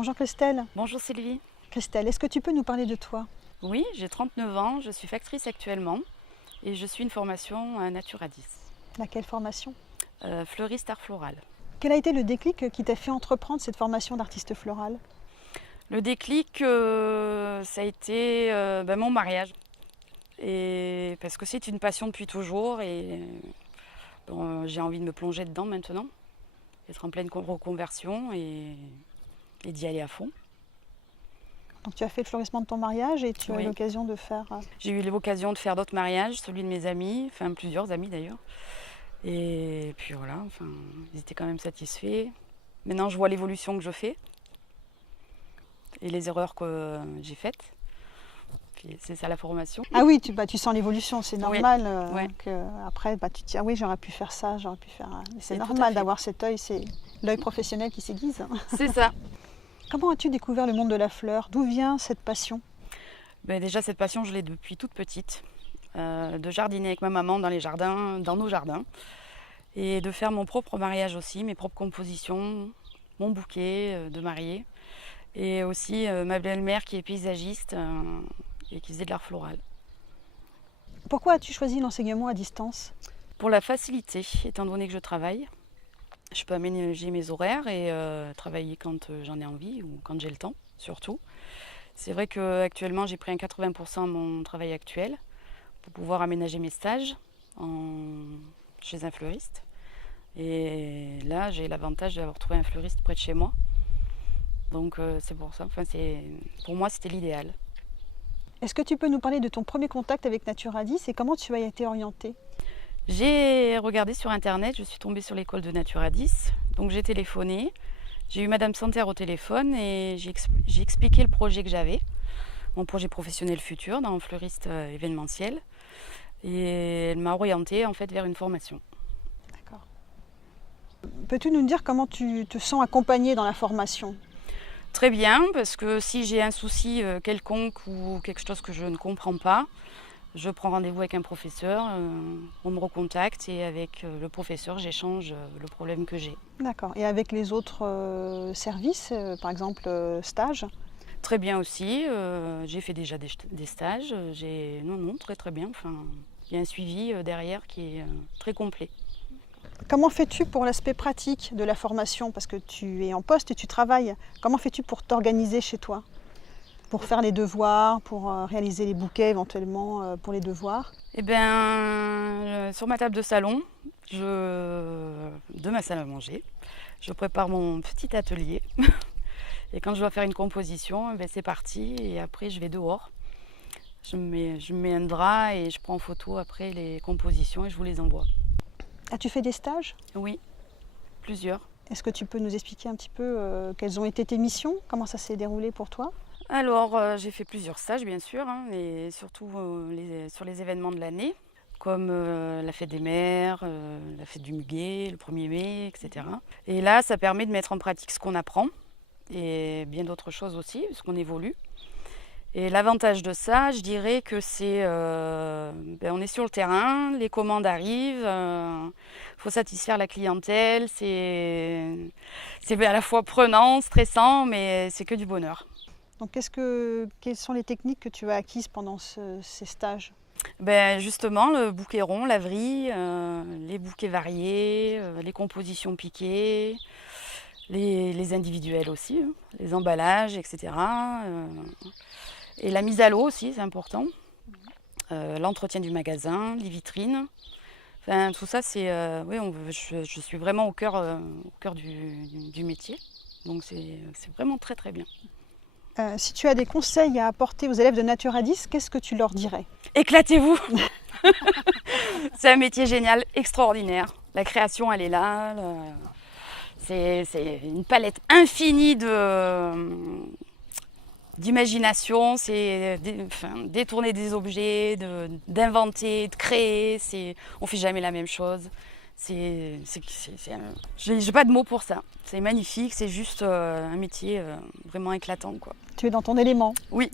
Bonjour Christelle. Bonjour Sylvie. Christelle, est-ce que tu peux nous parler de toi? Oui, j'ai 39 ans, je suis factrice actuellement et je suis une formation à Naturadis, Laquelle formation? fleuriste art floral. Quel a été le déclic qui t'a fait entreprendre cette formation d'artiste floral? Le déclic, ça a été mon mariage. Et parce que c'est une passion depuis toujours et j'ai envie de me plonger dedans maintenant, être en pleine reconversion et d'y aller à fond. Donc tu as fait le fleurissement de ton mariage et tu as eu Oui. l'occasion de faire... J'ai eu l'occasion de faire d'autres mariages, celui de mes amis, enfin plusieurs amis d'ailleurs. Et puis voilà, enfin, ils étaient quand même satisfaits. Maintenant, je vois l'évolution que je fais et les erreurs que j'ai faites. Puis c'est ça la formation. Ah oui, tu sens l'évolution, c'est normal. ouais. Après, tu te dis, ah oui, j'aurais pu faire ça, j'aurais pu faire... Mais c'est Et tout à normal fait. d'avoir cet œil, c'est l'œil professionnel qui s'aiguise. C'est ça. Comment as-tu découvert le monde de la fleur? D'où vient cette passion? Déjà, cette passion, je l'ai depuis toute petite. De jardiner avec ma maman dans les jardins, dans nos jardins. Et de faire mon propre mariage aussi, mes propres compositions, mon bouquet de mariée. Et aussi ma belle-mère qui est paysagiste et qui faisait de l'art floral. Pourquoi as-tu choisi l'enseignement à distance? Pour la facilité, étant donné que je travaille, je peux aménager mes horaires et travailler quand j'en ai envie ou quand j'ai le temps, surtout. C'est vrai qu'actuellement, j'ai pris un 80% à mon travail actuel pour pouvoir aménager mes stages chez un fleuriste. Et là, j'ai l'avantage d'avoir trouvé un fleuriste près de chez moi. Donc c'est pour ça, pour moi, c'était l'idéal. Est-ce que tu peux nous parler de ton premier contact avec Naturadis et comment tu as été orientée? J'ai regardé sur internet, je suis tombée sur l'école de Naturadis, donc j'ai téléphoné. J'ai eu Madame Santerre au téléphone et j'ai expliqué le projet que j'avais, mon projet professionnel futur dans fleuriste événementiel. Et elle m'a orientée en fait vers une formation. D'accord. Peux-tu nous dire comment tu te sens accompagnée dans la formation? Très bien, parce que si j'ai un souci quelconque ou quelque chose que je ne comprends pas, je prends rendez-vous avec un professeur, on me recontacte et avec le professeur, j'échange le problème que j'ai. D'accord. Et avec les autres services, par exemple stages? Très bien aussi, j'ai fait déjà des stages, non, très très bien. Enfin, il y a un suivi derrière qui est très complet. Comment fais-tu pour l'aspect pratique de la formation? Parce que tu es en poste et tu travailles. Comment fais-tu pour t'organiser chez toi? Pour faire les devoirs, pour réaliser les bouquets éventuellement pour les devoirs? Eh bien, sur ma table de salon, de ma salle à manger, je prépare mon petit atelier. Et quand je dois faire une composition, c'est parti. Et après, je vais dehors. Je me mets un drap et je prends en photo après les compositions et je vous les envoie. As-tu fait des stages? Oui, plusieurs. Est-ce que tu peux nous expliquer un petit peu quelles ont été tes missions? Comment ça s'est déroulé pour toi? Alors, j'ai fait plusieurs stages, bien sûr, et surtout sur les événements de l'année, comme la fête des mères, la fête du muguet, le 1er mai, etc. Et là, ça permet de mettre en pratique ce qu'on apprend, et bien d'autres choses aussi, parce qu'on évolue. Et l'avantage de ça, je dirais que on est sur le terrain, les commandes arrivent, faut satisfaire la clientèle, c'est à la fois prenant, stressant, mais c'est que du bonheur. Donc quelles sont les techniques que tu as acquises pendant ces stages? Justement, le bouquet rond, la vrille, les bouquets variés, les compositions piquées, les individuels aussi, les emballages, etc. Et la mise à l'eau aussi, c'est important. L'entretien du magasin, les vitrines. Enfin, tout ça, je suis vraiment au cœur du métier. Donc c'est vraiment très très bien. Si tu as des conseils à apporter aux élèves de Naturadis, qu'est-ce que tu leur dirais? Éclatez-vous. C'est un métier génial, extraordinaire. La création, elle est là. C'est une palette infinie d'imagination, c'est détourner des objets, d'inventer, de créer. On ne fait jamais la même chose. J'ai pas de mots pour ça. C'est magnifique, c'est juste un métier vraiment éclatant, quoi. Tu es dans ton élément. Oui.